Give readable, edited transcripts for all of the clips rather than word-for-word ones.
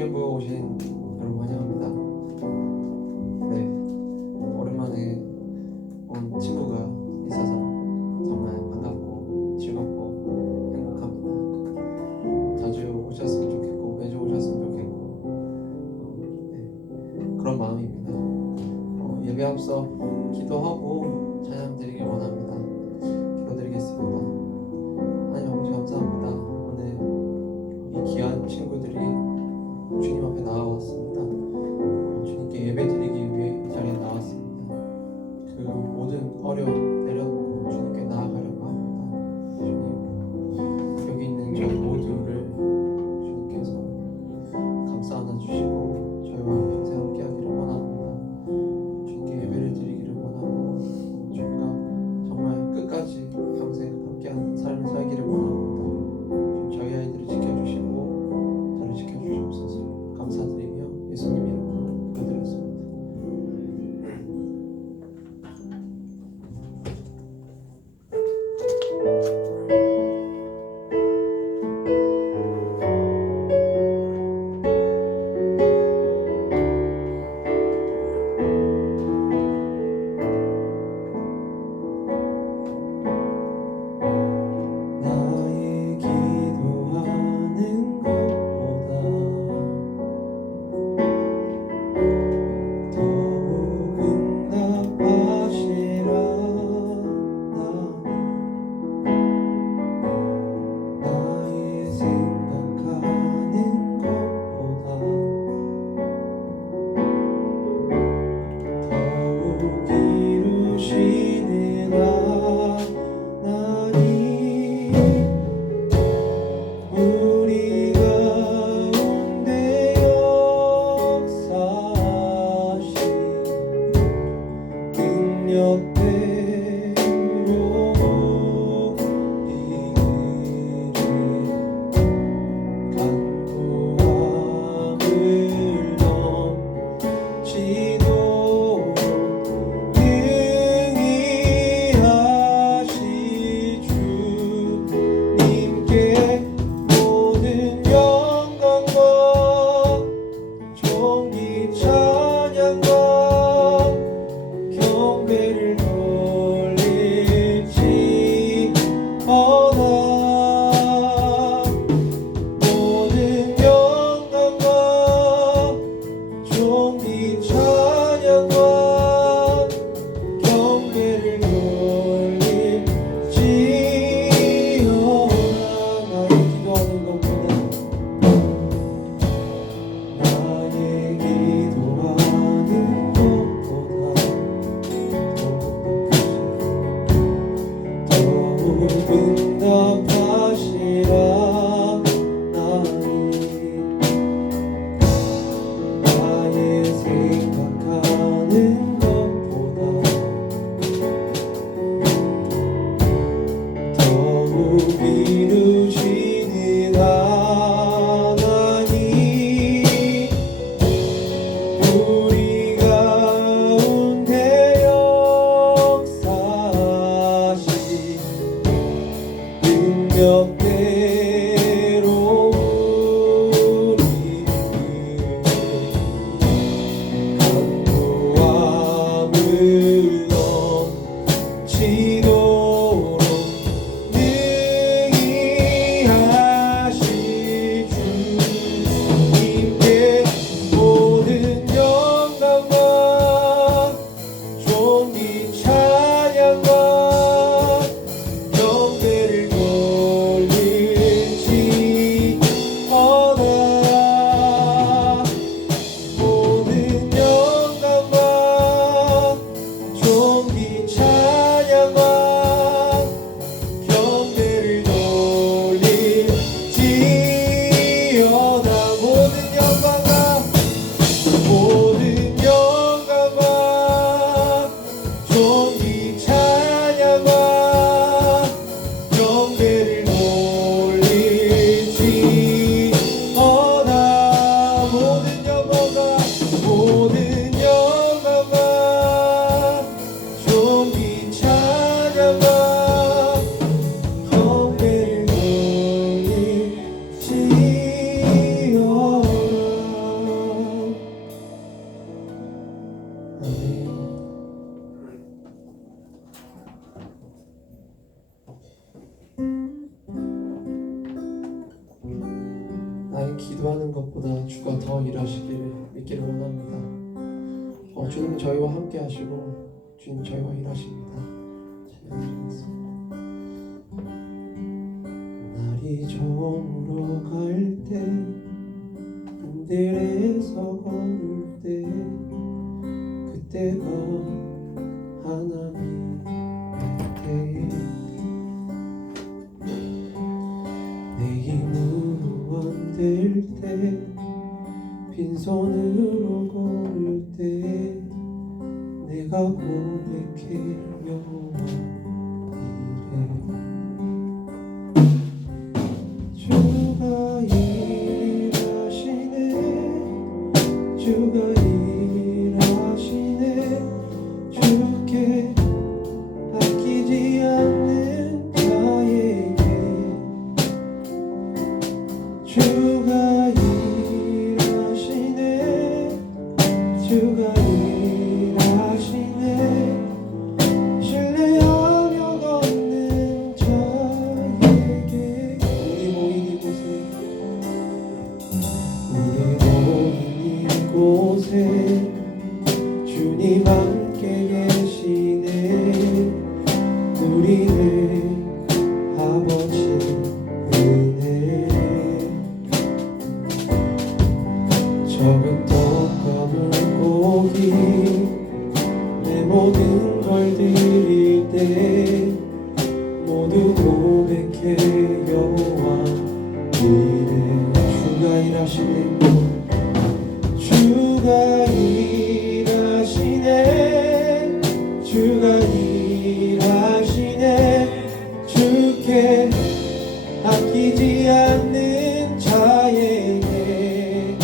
청년부에 오신 여러분 환영합니다. 네, 오랜만에 온 친구가 있어서 정말 반갑고 즐겁고 행복합니다. 자주 오셨으면 좋겠고 매주 오셨으면 좋겠고 그런 마음입니다. 예배 앞서 기도하고 찬양 드리길 원합니다. 기도드리겠습니다. 하나님 아버지 감사합니다. 오늘 이 귀한 친구들이 주님 앞에 나와왔습니다. 주님께 예배 드리기 위해 이 자리에 나왔습니다. 그 모든 어려움 내려놓고 주님께 나아가려고 합니다. 주님, 여기 있는 저희 모두를 주님께서 감싸 안아주시고 저희와 평생 함께 하기를 원합니다. 주님께 예배를 드리기를 원하고 저희가 정말 끝까지 평생 함께하는 삶을 살기를 원합니다. 저희 아이들을 지켜주시고 저를 지켜주시옵소서. 감사드리며 예수님 이름으로 기도드렸습니다. 나의 기도하는 것보다 더욱 응답하시라. 나의 생각하는 것보다 더욱 이루시는 하나님, 우리 가운데 역사하신 능력대로 우리를 간구함을 넘치도록 능히 하시 주님께 모든 나의 기도하는 것보다 주가 더 일하시기를 믿기를 원합니다. 주님 저희와 함께 하시고 주님 저희와 일하십니다. 날이 저물어 갈 때 들에서 걸을 때 그때가 하나님 때 내 힘으로 안 될 때 빈손으로 걸을 때 내가 고백해 여호와 이래 주가 일하시네 주가 일하시네 주께 아끼지 않는 자에게 주가 일하시네 주가 일하시네 신뢰하며 걷는 자에게 우리 모인 이곳에 주님 함께 계시네 우리는 아버지 은혜 적은 떡과 물고기 내 모든 걸 드릴 때 모두 고백해 여호와 이래 주가 일하시네 주가 일하시네 주가 일하시네 주께 아끼지 않는 자에게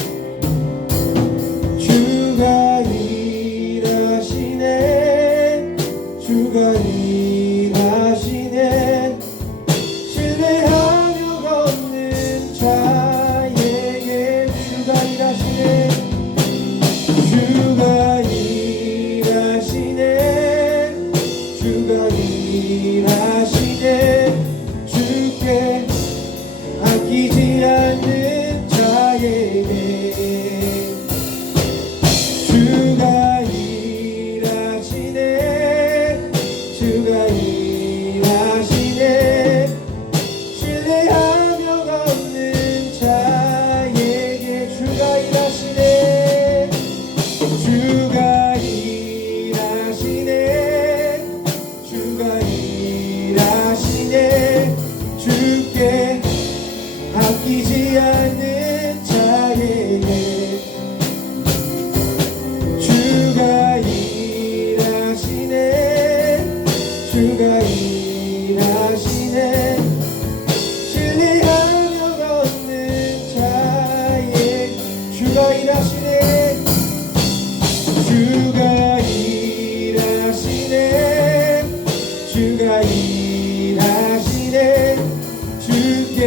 주가 일하시네 주가 일하시네 신뢰하며 걷는 자에게 주가 일하시네 주가 일하시네 주가 일하시네 주께 아끼지 않는 자에게 주가 일하시네 주가 일하시네 신뢰하며 걷는 자에게 주가 일하시네 주가 일하시네 주가 일하시네 주께 아끼지 않는 자에게 주가 일하시네 주가 일하시네 신뢰하며 걷는 자에게 주가 일하시네 주가 일하시네 주가 일하시네 주께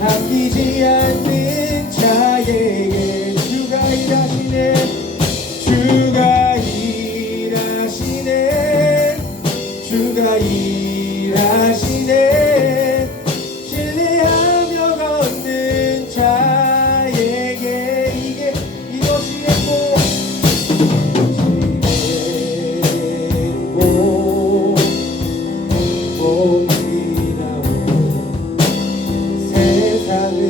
아끼지 않는 자에게 주가 일하시네 주가 일하시네 주가 일하시네 신뢰하며 걷는 자에게 이것이겠고 복이라고 세상은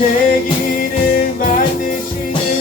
세기를 만드시는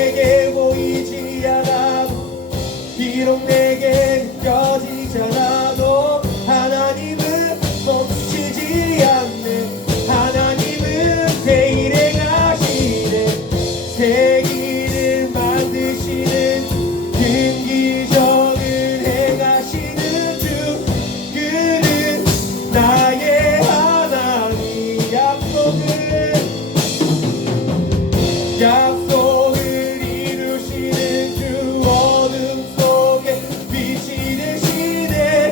내게 보이지 않아도 비록 내게 느껴지지 않아도 하나님은 멈추지 않네. 하나님은 새 일 행하시네. 새 길을 만드시는 큰 기적을 행하시는 주. 그는 나의 하나님. 약속을 이루시는 주. 어둠 속에 빛이 되시네.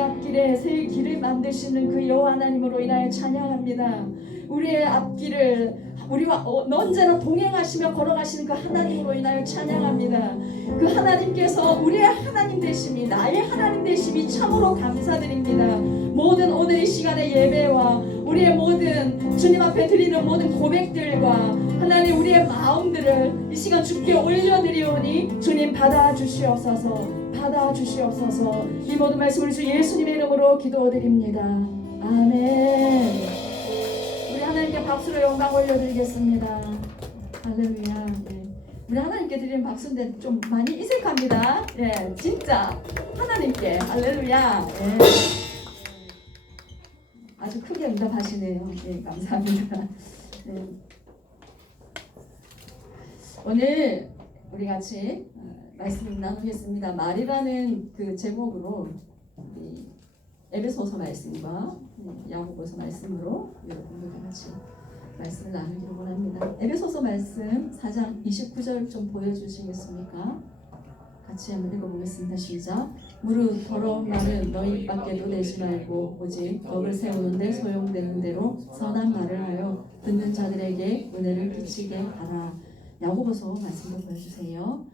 앞길에 새 길을 만드시는 그 여호와 하나님으로 인하여 찬양합니다. 우리의 앞길을 우리와 언제나 동행하시며 걸어가시는 그 하나님으로 인하여 찬양합니다. 그 하나님께서 우리의 하나님 되심이, 나의 하나님 되심이 참으로 감사드립니다. 모든 오늘 이 시간의 예배와 우리의 모든 주님 앞에 드리는 모든 고백들과 하나님 우리의 마음들을 이 시간 주께 올려드리오니 주님 받아주시옵소서. 받아주시옵소서. 이 모든 말씀 우리 주 예수님의 이름으로 기도드립니다. 아멘. 우리 하나님께 박수로 영광 올려드리겠습니다. 할렐루야. 네. 우리 하나님께 드리는 박수인데 좀 많이 이색합니다. 예, 진짜 하나님께 할렐루야. 예. 아주 크게 응답하시네요. 예, 감사합니다. 예. 오늘 우리 같이 말씀을 나누겠습니다. 말이라는 그 제목으로 우리 에베소서 말씀과 야고보서 말씀으로 여러분들과 같이 말씀을 나누기를 원합니다. 에베소서 말씀 4장 29절 좀 보여주시겠습니까? 같이 한번 읽어보겠습니다. 시작. 무릇 더러운 말은 너희 밖에도 내지 말고 오직 덕을 세우는 데 소용되는 대로 선한 말을 하여 듣는 자들에게 은혜를 끼치게 하라. 야고보서 말씀도 보여주세요.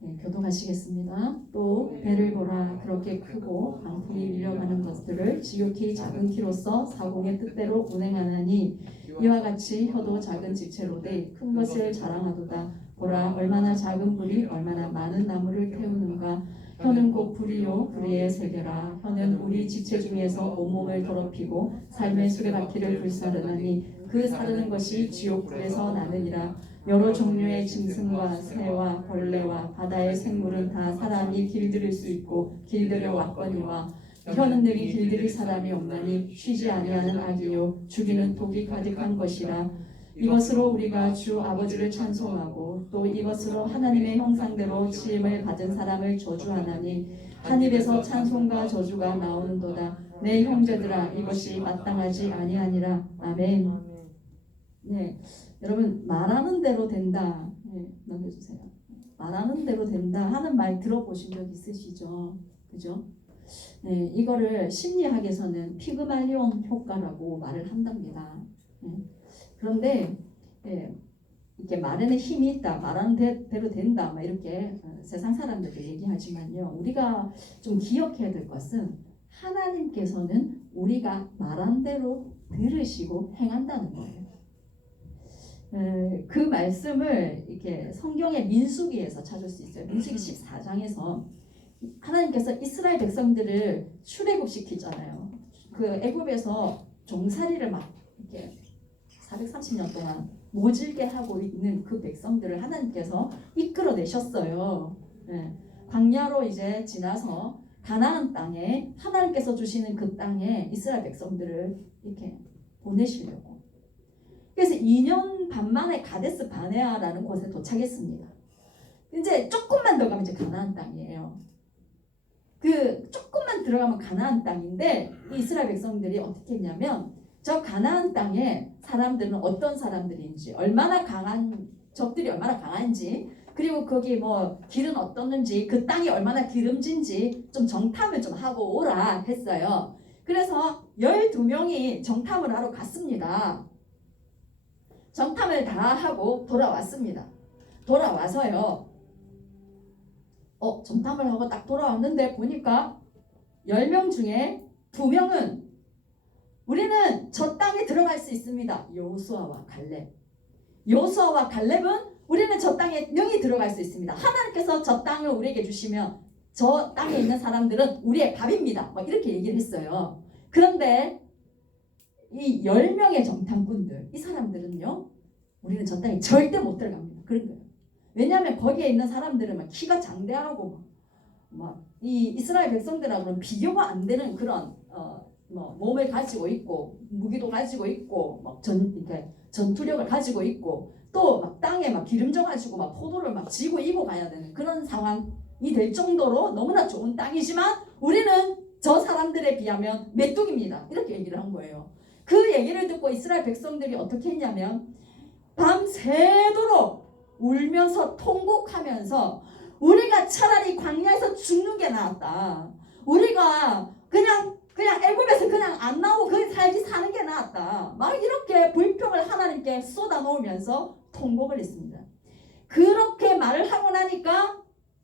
네, 교독하시겠습니다. 또 배를 보라. 그렇게 크고 방풍이 밀려가는 것들을 지극히 작은 키로서 사공의 뜻대로 운행하나니 이와 같이 혀도 작은 지체로되 큰 것을 자랑하도다. 보라, 얼마나 작은 불이 얼마나 많은 나무를 태우는가. 혀는 곧 불이요 불의 세계라. 혀는 우리 지체 중에서 온몸을 더럽히고 삶의 수레바퀴를 불사르나니 그 사르는 것이 지옥불에서 나느니라. 여러 종류의 짐승과 새와 벌레와 바다의 생물은 다 사람이 길들일 수 있고 길들여 왔거니와 혀는 능히 길들일 사람이 없나니 쉬지 아니하는 악이요 죽이는 독이 가득한 것이라. 이것으로 우리가 주 아버지를 찬송하고 또 이것으로 하나님의 형상대로 지음을 받은 사람을 저주하나니 한 입에서 찬송과 저주가 나오는도다. 내 형제들아 이것이 마땅하지 아니하니라. 아멘. 네, 여러분 말하는 대로 된다. 네, 넘겨주세요. 말하는 대로 된다 하는 말 들어보신 적 있으시죠? 그죠? 네, 이거를 심리학에서는 피그말리온 효과라고 말을 한답니다. 네. 그런데 이렇게 말에는 힘이 있다, 말하는 대로 된다, 막 이렇게 세상 사람들도 얘기하지만요, 우리가 좀 기억해야 될 것은 하나님께서는 우리가 말한 대로 들으시고 행한다는 거예요. 그 말씀을 이렇게 성경의 민수기에서 찾을 수 있어요. 민수기 14장에서 하나님께서 이스라엘 백성들을 출애굽시키잖아요. 그 애굽에서 종살이를 막 이렇게 430년 동안 모질게 하고 있는 그 백성들을 하나님께서 이끌어내셨어요. 네. 광야로 이제 지나서 가나안 땅에 하나님께서 주시는 그 땅에 이스라엘 백성들을 이렇게 보내시려고. 그래서 2년 반 만에 가데스 바네아라는 곳에 도착했습니다. 이제 조금만 더 가면 이제 가나안 땅이에요. 그 조금만 들어가면 가나안 땅인데 이스라엘 백성들이 어떻게 했냐면 저 가나안 땅에 사람들은 어떤 사람들인지, 얼마나 강한 적들이 얼마나 강한지, 그리고 거기 뭐 길은 어떻는지, 그 땅이 얼마나 기름진지 좀 정탐을 좀 하고 오라 했어요. 그래서 12명이 정탐을 하러 갔습니다. 정탐을 다 하고 돌아왔습니다. 돌아와서요. 정탐을 하고 딱 돌아왔는데 보니까 10명 중에 2명은 우리는 저 땅에 들어갈 수 있습니다. 여호수아와 갈렙. 여호수아와 갈렙은 우리는 저 땅에 능히 들어갈 수 있습니다. 하나님께서 저 땅을 우리에게 주시면 저 땅에 있는 사람들은 우리의 밥입니다. 막 이렇게 얘기를 했어요. 그런데 이 10명의 정탐꾼들, 이 사람들은요, 우리는 저 땅에 절대 못 들어갑니다. 그런 거예요. 왜냐하면 거기에 있는 사람들은 막 키가 장대하고 막 이 이스라엘 백성들하고는 비교가 안 되는 그런 몸을 가지고 있고 무기도 가지고 있고 막 전투력을 가지고 있고 또 막 땅에 막 기름져 가지고 막 포도를 막 지고 이고 가야 되는 그런 상황이 될 정도로 너무나 좋은 땅이지만 우리는 저 사람들에 비하면 메뚜기입니다. 이렇게 얘기를 한 거예요. 그 얘기를 듣고 이스라엘 백성들이 어떻게 했냐면 밤새도록 울면서 통곡하면서 우리가 차라리 광야에서 죽는 게 나았다. 우리가 그냥 하나님께 쏟아놓으면서 통곡을 했습니다. 그렇게 말을 하고 나니까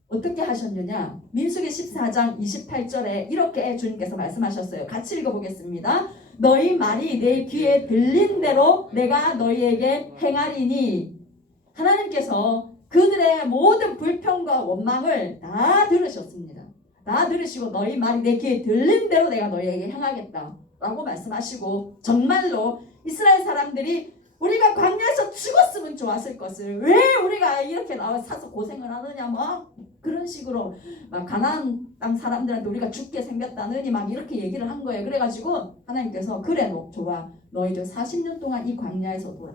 어떻게 하셨느냐? 민수기 14장 28절에 이렇게 주님께서 말씀하셨어요. 같이 읽어보겠습니다. 너희 말이 내 귀에 들린 대로 내가 너희에게 행하리니. 하나님께서 그들의 모든 불평과 원망을 다 들으셨습니다. 다 들으시고 너희 말이 내 귀에 들린 대로 내가 너희에게 행하겠다 라고 말씀하시고, 정말로 이스라엘 사람들이 우리가 광야에서 죽었으면 좋았을 것을 왜 우리가 이렇게 나와서 고생을 하느냐, 막 그런 식으로 막 가나안 땅 사람들한테 우리가 죽게 생겼다느니 막 이렇게 얘기를 한 거예요. 그래가지고 하나님께서 그래 좋아, 너희들 40년 동안 이 광야에서 돌아.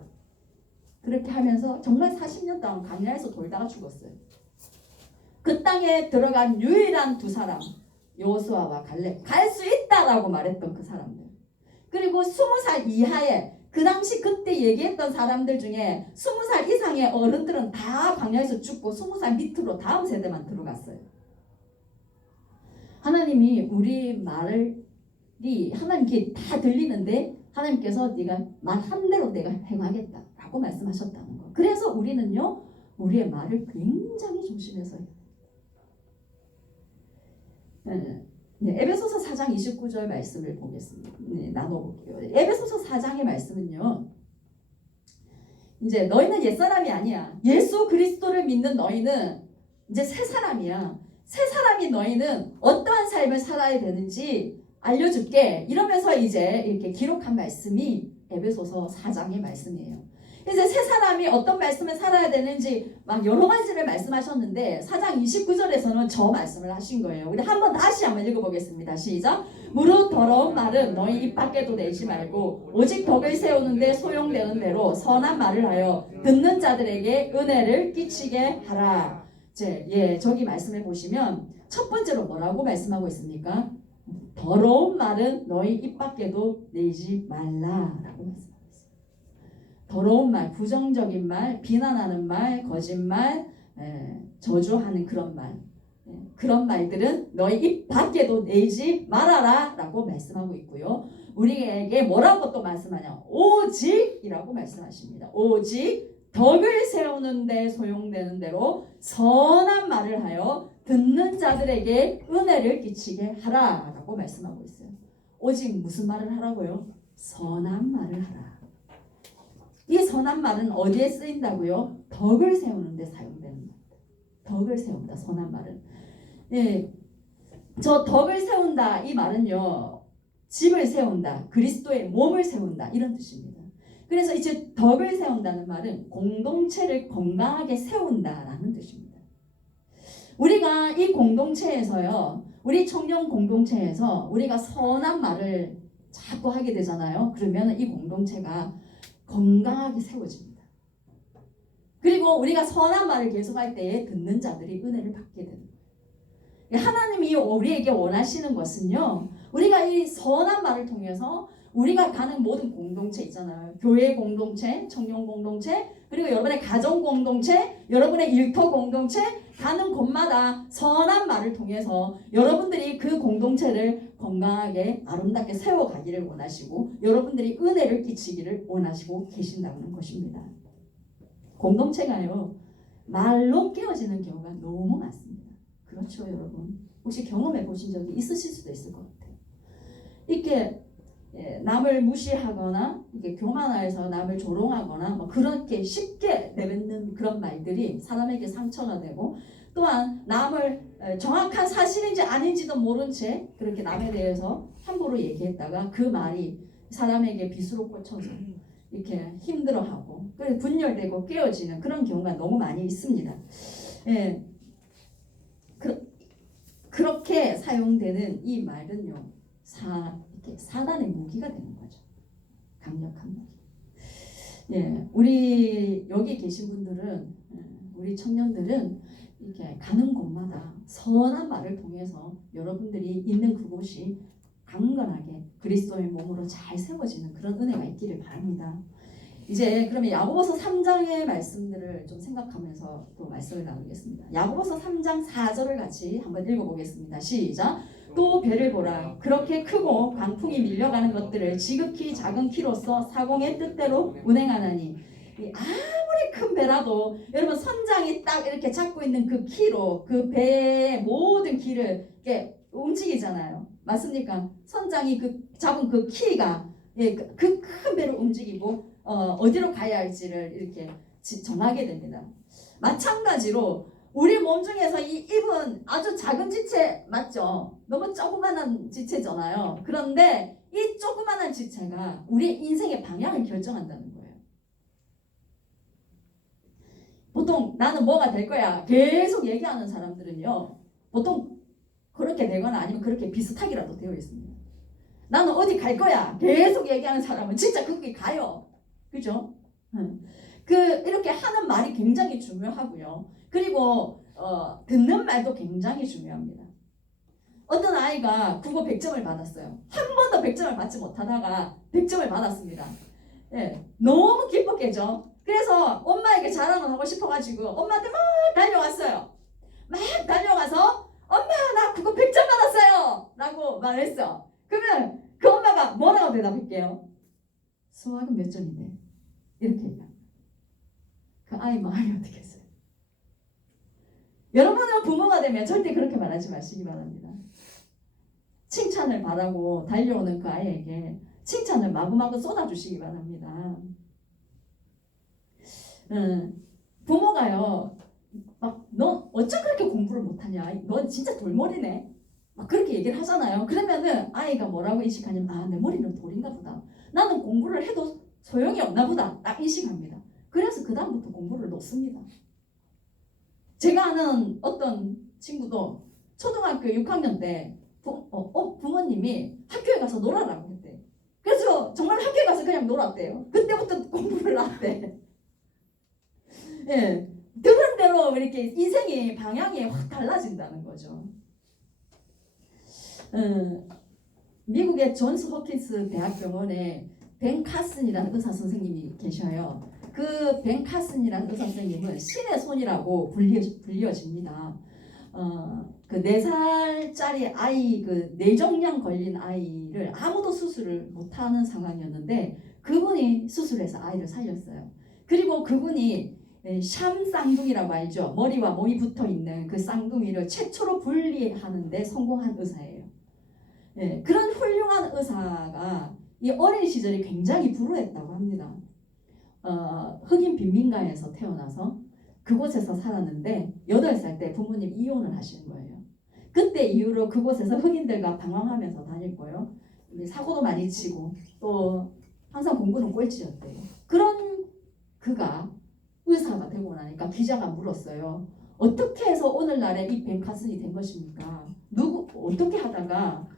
그렇게 하면서 정말 40년 동안 광야에서 돌다가 죽었어요. 그 땅에 들어간 유일한 두 사람, 여호수아와 갈렙, 갈 수 있다라고 말했던 그 사람들. 그리고 20살 이하의 그 당시 그때 얘기했던 사람들 중에 20살 이상의 어른들은 다 광야에서 죽고 20살 밑으로 다음 세대만 들어갔어요. 하나님이 우리 말이 하나님께 다 들리는데 하나님께서 네가 말한 대로 내가 행하겠다라고 말씀하셨다는 거. 그래서 우리는요, 우리의 말을 굉장히 조심해서 해요. 에베소서 4장 29절 말씀을 보겠습니다. 나눠볼게요. 에베소서 4장의 말씀은요, 이제 너희는 옛사람이 아니야. 예수 그리스도를 믿는 너희는 이제 새 사람이야. 새 사람이 너희는 어떠한 삶을 살아야 되는지 알려줄게. 이러면서 이제 이렇게 기록한 말씀이 에베소서 4장의 말씀이에요. 이제 새 사람이 어떤 말씀을 살아야 되는지 막 여러 가지를 말씀하셨는데 4장 29절에서는 저 말씀을 하신 거예요. 우리 다시 한번 읽어보겠습니다. 시작. 무릇 더러운 말은 너희 입 밖에도 내지 말고 오직 덕을 세우는데 소용되는 대로 선한 말을 하여 듣는 자들에게 은혜를 끼치게 하라. 저기 말씀을 보시면 첫 번째로 뭐라고 말씀하고 있습니까? 더러운 말은 너희 입 밖에도 내지 말라라고 말씀합니다. 더러운 말, 부정적인 말, 비난하는 말, 거짓말, 저주하는 그런 말, 그런 말들은 너희 입 밖에도 내지 말아라 라고 말씀하고 있고요. 우리에게 뭐라고 또 말씀하냐? 오직이라고 말씀하십니다. 오직 덕을 세우는 데 소용되는 대로 선한 말을 하여 듣는 자들에게 은혜를 끼치게 하라 라고 말씀하고 있어요. 오직 무슨 말을 하라고요? 선한 말을 하라. 이 선한 말은 어디에 쓰인다고요? 덕을 세우는 데 사용되는 말. 덕을 세운다, 선한 말은. 저 덕을 세운다 이 말은요, 집을 세운다, 그리스도의 몸을 세운다 이런 뜻입니다. 그래서 이제 덕을 세운다는 말은 공동체를 건강하게 세운다라는 뜻입니다. 우리가 이 공동체에서요, 우리 청년 공동체에서 우리가 선한 말을 자꾸 하게 되잖아요. 그러면 이 공동체가 건강하게 세워집니다. 그리고 우리가 선한 말을 계속할 때에 듣는 자들이 은혜를 받게 됩니다. 하나님이 우리에게 원하시는 것은요, 우리가 이 선한 말을 통해서 우리가 가는 모든 공동체 있잖아요. 교회 공동체, 청년 공동체, 그리고 여러분의 가정 공동체, 여러분의 일터 공동체, 가는 곳마다 선한 말을 통해서 여러분들이 그 공동체를 건강하게 아름답게 세워가기를 원하시고 여러분들이 은혜를 끼치기를 원하시고 계신다는 것입니다. 공동체가요, 말로 깨어지는 경우가 너무 많습니다. 그렇죠, 여러분? 혹시 경험해 보신 적이 있으실 수도 있을 것 같아요. 이렇게 남을 무시하거나 이렇게 교만해서 남을 조롱하거나 뭐 그렇게 쉽게 내뱉는 그런 말들이 사람에게 상처가 되고, 또한 남을 정확한 사실인지 아닌지도 모른 채 그렇게 남에 대해서 함부로 얘기했다가 그 말이 사람에게 빗으로 꽂혀서 이렇게 힘들어하고 분열되고 깨어지는 그런 경우가 너무 많이 있습니다. 그렇게 사용되는 이 말은요, 이렇게 사단의 무기가 되는 거죠. 강력한 무기. 우리 여기 계신 분들은, 우리 청년들은 이렇게 가는 곳마다 선한 말을 통해서 여러분들이 있는 그곳이 강건하게 그리스도의 몸으로 잘 세워지는 그런 은혜가 있기를 바랍니다. 이제 그러면 야고보서 3장의 말씀들을 좀 생각하면서 또 말씀을 나누겠습니다. 야고보서 3장 4절을 같이 한번 읽어보겠습니다. 시작. 또 배를 보라. 그렇게 크고 광풍이 밀려가는 것들을 지극히 작은 키로서 사공의 뜻대로 운행하나니. 아무리 큰 배라도 여러분 선장이 딱 이렇게 잡고 있는 그 키로 그 배의 모든 키를 이렇게 움직이잖아요. 맞습니까? 선장이 그 잡은 그 키가 그 큰 배를 움직이고 어디로 가야 할지를 이렇게 정하게 됩니다. 마찬가지로 우리 몸 중에서 이 입은 아주 작은 지체 맞죠? 너무 조그만한 지체잖아요. 그런데 이 조그만한 지체가 우리의 인생의 방향을 결정한다는 거예요. 보통 나는 뭐가 될 거야 계속 얘기하는 사람들은요, 보통 그렇게 되거나 아니면 그렇게 비슷하기라도 되어 있습니다. 나는 어디 갈 거야 계속 얘기하는 사람은 진짜 거기 가요. 그죠? 이렇게 하는 말이 굉장히 중요하고요. 그리고 듣는 말도 굉장히 중요합니다. 어떤 아이가 국어 100점을 받았어요. 한 번도 100점을 받지 못하다가 100점을 받았습니다. 예, 너무 기뻤겠죠. 그래서 엄마에게 자랑을 하고 싶어가지고 엄마한테 막 달려왔어요. 막 달려가서 엄마 나 국어 100점 받았어요 라고 말했어. 그러면 그 엄마가 뭐라고 대답할게요? 수학은 몇 점인데? 이렇게 얘기합니다. 그 아이 마음이 어떻게 했어요? 여러분은 부모가 되면 절대 그렇게 말하지 마시기 바랍니다. 칭찬을 바라고 달려오는 그 아이에게 칭찬을 마구마구 쏟아주시기 바랍니다. 부모가요, 막 너 어쩜 그렇게 공부를 못하냐? 너 진짜 돌머리네? 막 그렇게 얘기를 하잖아요. 그러면은 아이가 뭐라고 인식하냐면 아, 내 머리는 돌인가 보다. 나는 공부를 해도 소용이 없나 보다. 딱 인식합니다. 그래서 그 다음부터 공부를 놓습니다. 제가 아는 어떤 친구도 초등학교 6학년 때 부모님이 학교에 가서 놀아라고 했대. 그래서 정말 학교에 가서 그냥 놀았대요. 그때부터 공부를 놨대. 예, 들은 대로 이렇게 인생의 방향이 확 달라진다는 거죠. 미국의 존스 호킨스 대학병원에 벤 카슨이라는 의사 선생님이 계셔요. 그 벤 카슨이라는 의사 선생님은 신의 손이라고 불려집니다. 그 4살짜리 아이, 그 뇌종양 걸린 아이를 아무도 수술을 못하는 상황이었는데 그분이 수술해서 아이를 살렸어요. 그리고 그분이 샴 쌍둥이라고 알죠? 머리와 몸이 붙어 있는 그 쌍둥이를 최초로 분리하는 데 성공한 의사예요. 네, 그런 훌륭한 의사가 이 어린 시절이 굉장히 불우했다고 합니다. 흑인 빈민가에서 태어나서 그곳에서 살았는데 8살 때 부모님 이혼을 하시는 거예요. 그때 이후로 그곳에서 흑인들과 방황하면서 다녔고요. 사고도 많이 치고 또 항상 공부는 꼴찌였대요. 그런 그가 의사가 되고 나니까 기자가 물었어요. 어떻게 해서 오늘날에 이 벤 카슨이 된 것입니까? 어떻게 하다가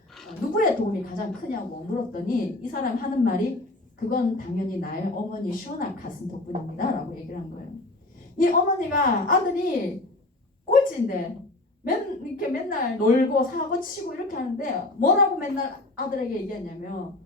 누구의 도움이 가장 크냐고 물었더니 이 사람 하는 말이 그건 당연히 나의 어머니 쇼나 카슨 덕분입니다 라고 얘기를 한 거예요. 이 어머니가 아들이 꼴찌인데 이렇게 맨날 놀고 사고 치고 이렇게 하는데 뭐라고 맨날 아들에게 얘기했냐면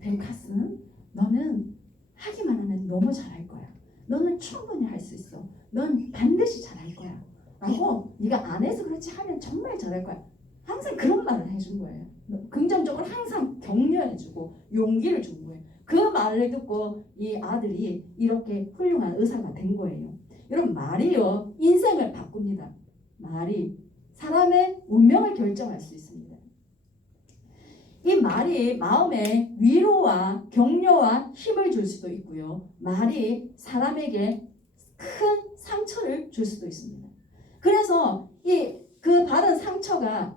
벤 카슨 너는 하기만 하면 너무 잘할 거야. 너는 충분히 할 수 있어. 넌 반드시 잘할 거야. 라고 네가 안 해서 그렇지 하면 정말 잘할 거야. 항상 그런 말을 해준 거예요. 긍정적으로 항상 격려해주고 용기를 준 거예요. 그 말을 듣고 이 아들이 이렇게 훌륭한 의사가 된 거예요. 여러분 말이요 인생을 바꿉니다. 말이 사람의 운명을 결정할 수 있습니다. 이 말이 마음에 위로와 격려와 힘을 줄 수도 있고요. 말이 사람에게 큰 상처를 줄 수도 있습니다. 그래서 그 받은 상처가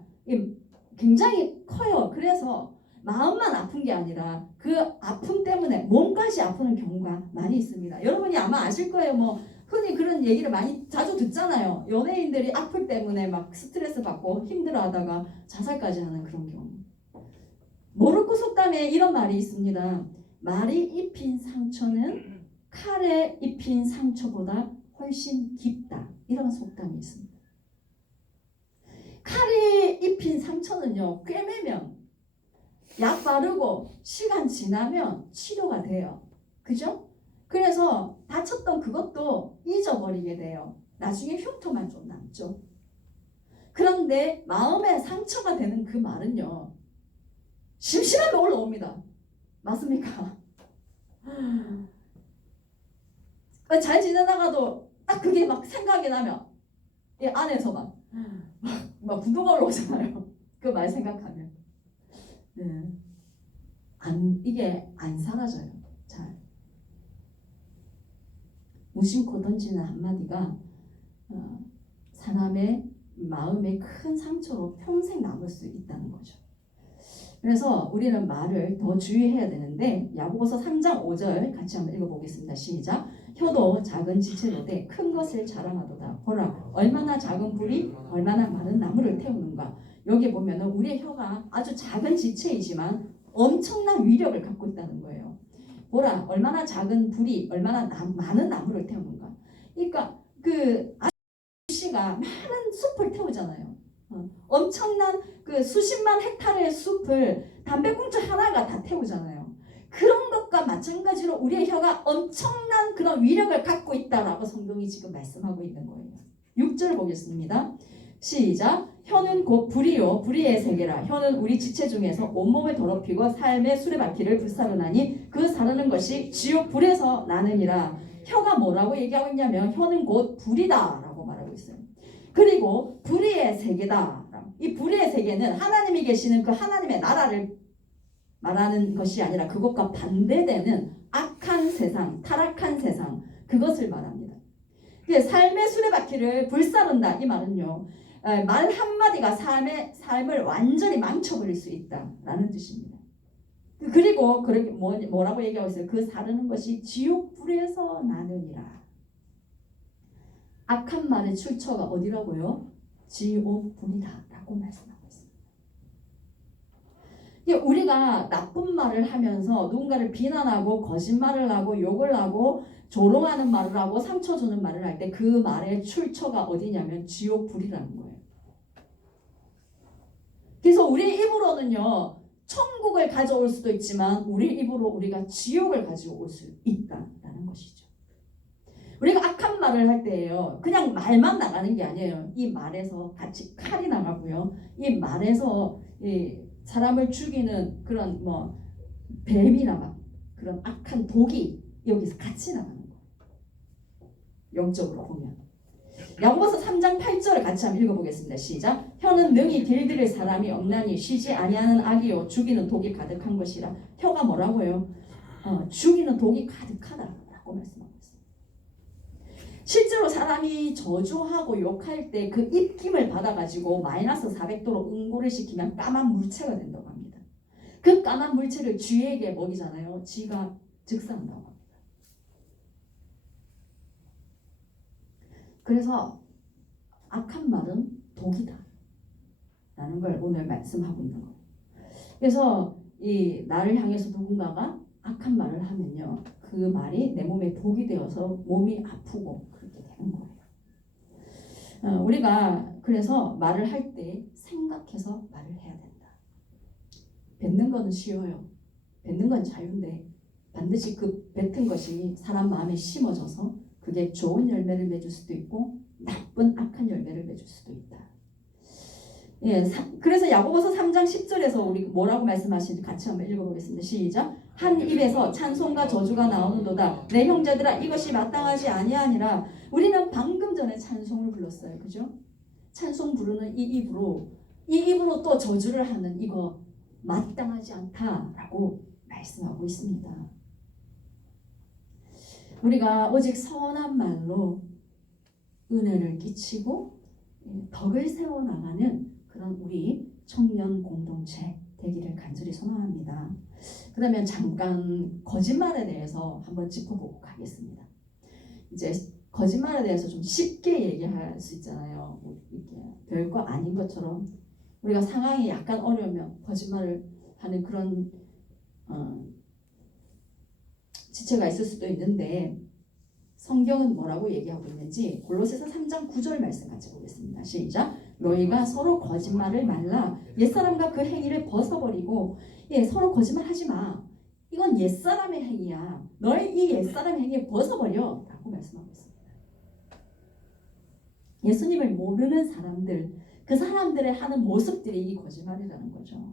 굉장히 커요. 그래서 마음만 아픈 게 아니라 그 아픔 때문에 몸까지 아프는 경우가 많이 있습니다. 여러분이 아마 아실 거예요. 뭐 흔히 그런 얘기를 많이 자주 듣잖아요. 연예인들이 아플 때문에 막 스트레스 받고 힘들어하다가 자살까지 하는 그런 경우. 모르고 속담에 이런 말이 있습니다. 말이 입힌 상처는 칼에 입힌 상처보다 훨씬 깊다. 이런 속담이 있습니다. 칼이 입힌 상처는요, 꿰매면 약 바르고 시간 지나면 치료가 돼요. 그죠? 그래서 다쳤던 그것도 잊어버리게 돼요. 나중에 흉터만 좀 남죠. 그런데 마음에 상처가 되는 그 말은요, 심심하면 올라옵니다. 맞습니까? 잘 지내다가도 딱 그게 막 생각이 나면 이 안에서 막 분노가 올라오잖아요. 그 말 생각하면. 네. 이게 안 사라져요. 잘. 무심코 던지는 한마디가 사람의 마음에 큰 상처로 평생 남을 수 있다는 거죠. 그래서 우리는 말을 더 주의해야 되는데 야고보서 3장 5절 같이 한번 읽어보겠습니다. 시작. 혀도 작은 지체로되 큰 것을 자랑하도다. 보라 얼마나 작은 불이 얼마나 많은 나무를 태우는가. 여기 보면은 우리의 혀가 아주 작은 지체이지만 엄청난 위력을 갖고 있다는 거예요. 보라 얼마나 작은 불이 얼마나 많은 나무를 태우는가. 그러니까 그 아저씨가 많은 숲을 태우잖아요. 엄청난 그 수십만 헥타르의 숲을 담배꽁초 하나가 다 태우잖아요. 그런 것과 마찬가지로 우리의 혀가 엄청난 그런 위력을 갖고 있다라고 성경이 지금 말씀하고 있는 거예요. 6절 보겠습니다. 시작. 혀는 곧 불이요 불의의 세계라. 혀는 우리 지체 중에서 온몸을 더럽히고 삶의 수레바퀴를 불사르나니 그 사르는 것이 지옥 불에서 나느니라. 혀가 뭐라고 얘기하고 있냐면 혀는 곧 불이다 라고 말하고 있어요. 그리고 불의의 세계다. 이 불의의 세계는 하나님이 계시는 그 하나님의 나라를 말하는 것이 아니라 그것과 반대되는 악한 세상, 타락한 세상, 그것을 말합니다. 삶의 수레바퀴를 불사른다 이 말은요, 말 한마디가 삶을 완전히 망쳐버릴 수 있다라는 뜻입니다. 그리고 그렇게 뭐라고 얘기하고 있어요? 그 사르는 것이 지옥불에서 나느니라. 악한 말의 출처가 어디라고요? 지옥불이다 라고 말씀하고 있습니다. 우리가 나쁜 말을 하면서 누군가를 비난하고 거짓말을 하고 욕을 하고 조롱하는 말을 하고 상처 주는 말을 할 때 그 말의 출처가 어디냐면 지옥불이라는 거예요. 그래서 우리 입으로는요 천국을 가져올 수도 있지만 우리 입으로 우리가 지옥을 가지고 올 수 있다라는 것이죠. 우리가 악한 말을 할 때예요. 그냥 말만 나가는 게 아니에요. 이 말에서 같이 칼이 나가고요. 이 말에서 사람을 죽이는 그런 뱀이나 막 그런 악한 독이 여기서 같이 나가는 거예요. 영적으로 보면. 야고보서 3장 8절을 같이 한번 읽어보겠습니다. 시작. 혀는 능히 길들일 사람이 없나니 쉬지 아니하는 악이요 죽이는 독이 가득한 것이라. 혀가 뭐라고요? 죽이는 독이 가득하다라고 말씀하고 있습니다. 실제로 사람이 저주하고 욕할 때 그 입김을 받아가지고 마이너스 400도로 응고를 시키면 까만 물체가 된다고 합니다. 그 까만 물체를 쥐에게 먹이잖아요. 쥐가 즉사한다고 합니다. 그래서 악한 말은 독이다 라는 걸 오늘 말씀하고 있는 거예요. 그래서 이 나를 향해서 누군가가 악한 말을 하면요 그 말이 내 몸에 독이 되어서 몸이 아프고 그렇게 되는 거예요. 우리가 그래서 말을 할 때 생각해서 말을 해야 된다. 뱉는 거는 쉬워요. 뱉는 건 자유인데 반드시 그 뱉은 것이 사람 마음에 심어져서 그게 좋은 열매를 맺을 수도 있고 나쁜 악한 열매를 맺을 수도 있다. 그래서 야고보서 3장 10절에서 우리 뭐라고 말씀하시는지 같이 한번 읽어보겠습니다. 시작. 한 입에서 찬송과 저주가 나오는도다. 내 형제들아 이것이 마땅하지 아니하니라. 우리는 방금 전에 찬송을 불렀어요. 그죠? 찬송 부르는 이 입으로 또 저주를 하는 이거 마땅하지 않다라고 말씀하고 있습니다. 우리가 오직 선한 말로 은혜를 끼치고 덕을 세워나가는 그런 우리 청년 공동체 되기를 간절히 소망합니다. 그러면 잠깐 거짓말에 대해서 한번 짚어보고 가겠습니다. 이제 거짓말에 대해서 좀 쉽게 얘기할 수 있잖아요. 별거 아닌 것처럼 우리가 상황이 약간 어려우면 거짓말을 하는 그런 지체가 있을 수도 있는데 성경은 뭐라고 얘기하고 있는지 골로새서 3장 9절 말씀 같이 보겠습니다. 시작. 너희가 서로 거짓말을 말라. 옛사람과 그 행위를 벗어버리고 서로 거짓말하지 마. 이건 옛사람의 행위야. 너희 이 옛사람의 행위 벗어버려 라고 말씀하고 있습니다. 예수님을 모르는 사람들 그 사람들의 하는 모습들이 이 거짓말이라는 거죠.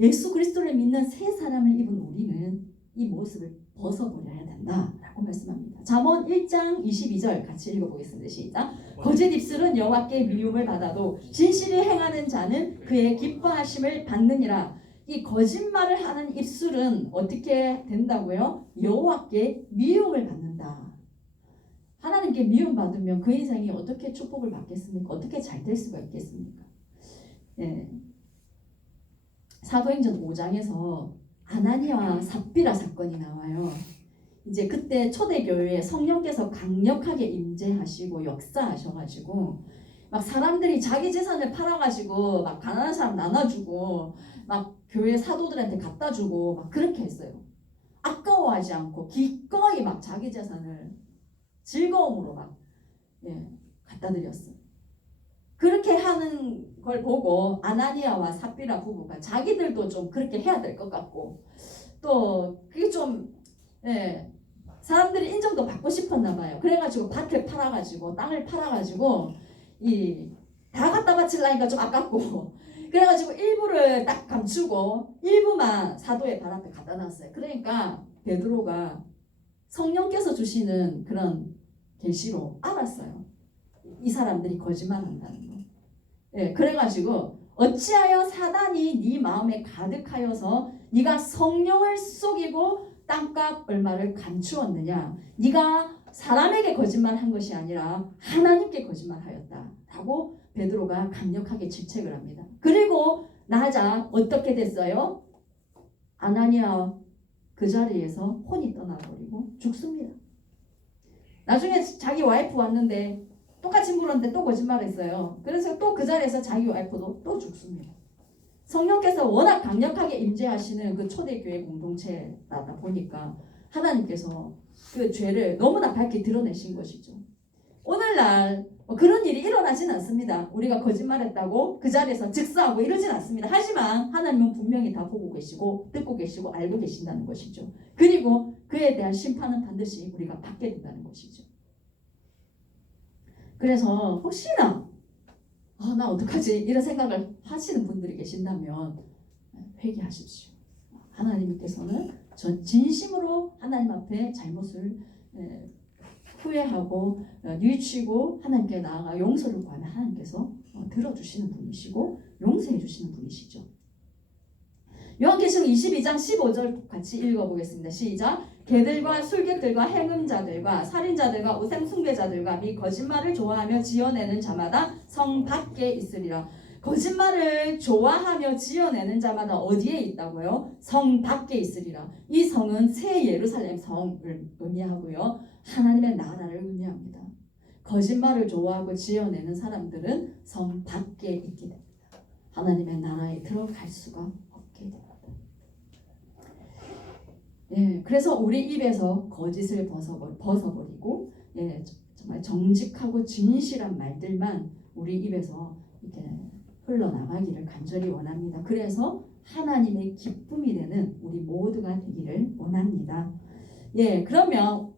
예수 그리스도를 믿는 새 사람을 입은 우리는 이 모습을 벗어버려야 된다라고 말씀합니다. 잠언 1장 22절 같이 읽어보겠습니다. 시작. 거짓 입술은 여호와께 미움을 받아도 진실이 행하는 자는 그의 기뻐하심을 받느니라. 이 거짓말을 하는 입술은 어떻게 된다고요? 여호와께 미움을 받는다. 하나님께 미움 받으면 그 인생이 어떻게 축복을 받겠습니까? 어떻게 잘 될 수가 있겠습니까? 예. 사도행전 5장에서 아나니아와 삽비라 사건이 나와요. 이제 그때 초대교회에 성령께서 강력하게 임재하시고 역사하셔가지고 막 사람들이 자기 재산을 팔아가지고 막 가난한 사람 나눠주고 막 교회 사도들한테 갖다주고 막 그렇게 했어요. 아까워하지 않고 기꺼이 막 자기 재산을 즐거움으로 막 갖다 드렸어요. 그렇게 하는 걸 보고 아나니아와 삽비라 부부가 자기들도 좀 그렇게 해야 될 것 같고 또 그게 좀 사람들이 인정도 받고 싶었나 봐요. 그래가지고 밭을 팔아가지고 땅을 팔아가지고 다 갖다 바치려니까 좀 아깝고 그래가지고 일부를 딱 감추고 일부만 사도의 발 앞에 갖다 놨어요. 그러니까 베드로가 성령께서 주시는 그런 계시로 알았어요. 이 사람들이 거짓말한다는 거. 그래가지고 어찌하여 사단이 네 마음에 가득하여서 네가 성령을 속이고 땅값 얼마를 감추었느냐. 네가 사람에게 거짓말한 것이 아니라 하나님께 거짓말하였다라고 베드로가 강력하게 질책을 합니다. 그리고 나자 어떻게 됐어요? 아나니아 그 자리에서 혼이 떠나버리고 죽습니다. 나중에 자기 와이프 왔는데 똑같이 물었는데 또 거짓말했어요. 그래서 또 그 자리에서 자기 와이프도 또 죽습니다. 성령께서 워낙 강력하게 임재하시는 그 초대교회 공동체다 보니까 하나님께서 그 죄를 너무나 밝게 드러내신 것이죠. 오늘날 그런 일이 일어나진 않습니다. 우리가 거짓말했다고 그 자리에서 즉사하고 이러진 않습니다. 하지만 하나님은 분명히 다 보고 계시고 듣고 계시고 알고 계신다는 것이죠. 그리고 그에 대한 심판은 반드시 우리가 받게 된다는 것이죠. 그래서 혹시나 나 어떡하지 이런 생각을 하시는 분들이 계신다면 회개하십시오. 하나님께서는 진심으로 하나님 앞에 잘못을 후회하고 뉘우치고 하나님께 나아가 용서를 구하면 하나님께서 들어주시는 분이시고 용서해 주시는 분이시죠. 요한계시록 22장 15절 같이 읽어보겠습니다. 시작. 개들과 술객들과 행음자들과 살인자들과 우상 숭배자들과 및 거짓말을 좋아하며 지어내는 자마다 성 밖에 있으리라. 거짓말을 좋아하며 지어내는 자마다 어디에 있다고요? 성 밖에 있으리라. 이 성은 새 예루살렘 성을 의미하고요. 하나님의 나라를 의미합니다. 거짓말을 좋아하고 지어내는 사람들은 성 밖에 있게 됩니다. 하나님의 나라에 들어갈 수가 없게 됩니다. 그래서 우리 입에서 거짓을 벗어버리고 정말 정직하고 진실한 말들만 우리 입에서 이렇게 흘러나가기를 간절히 원합니다. 그래서 하나님의 기쁨이 되는 우리 모두가 되기를 원합니다. 그러면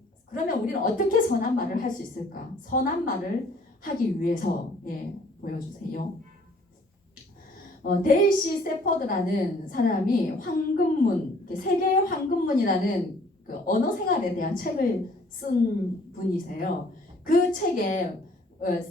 우리는 어떻게 선한 말을 할 수 있을까? 선한 말을 하기 위해서 보여주세요. 데이시 세퍼드라는 사람이 황금문, 세계의 황금문이라는 그 언어 생활에 대한 책을 쓴 분이세요. 그 책에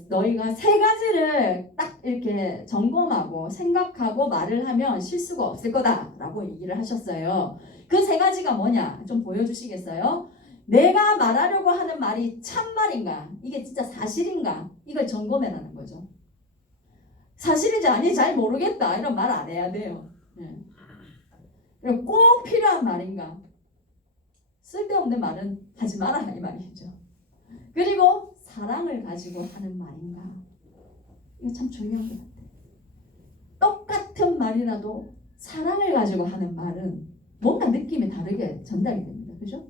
너희가 세 가지를 딱 이렇게 점검하고 생각하고 말을 하면 실수가 없을 거다라고 얘기를 하셨어요. 그 세 가지가 뭐냐? 좀 보여주시겠어요? 내가 말하려고 하는 말이 참말인가? 이게 진짜 사실인가? 이걸 점검해라는 거죠. 사실인지 아닌지 잘 모르겠다 이런 말 안 해야 돼요. 그리고 꼭 필요한 말인가? 쓸데없는 말은 하지 말아라 이 말이죠. 그리고 사랑을 가지고 하는 말인가? 이거 참 중요한 것 같아요. 똑같은 말이라도 사랑을 가지고 하는 말은 뭔가 느낌이 다르게 전달이 됩니다. 그죠?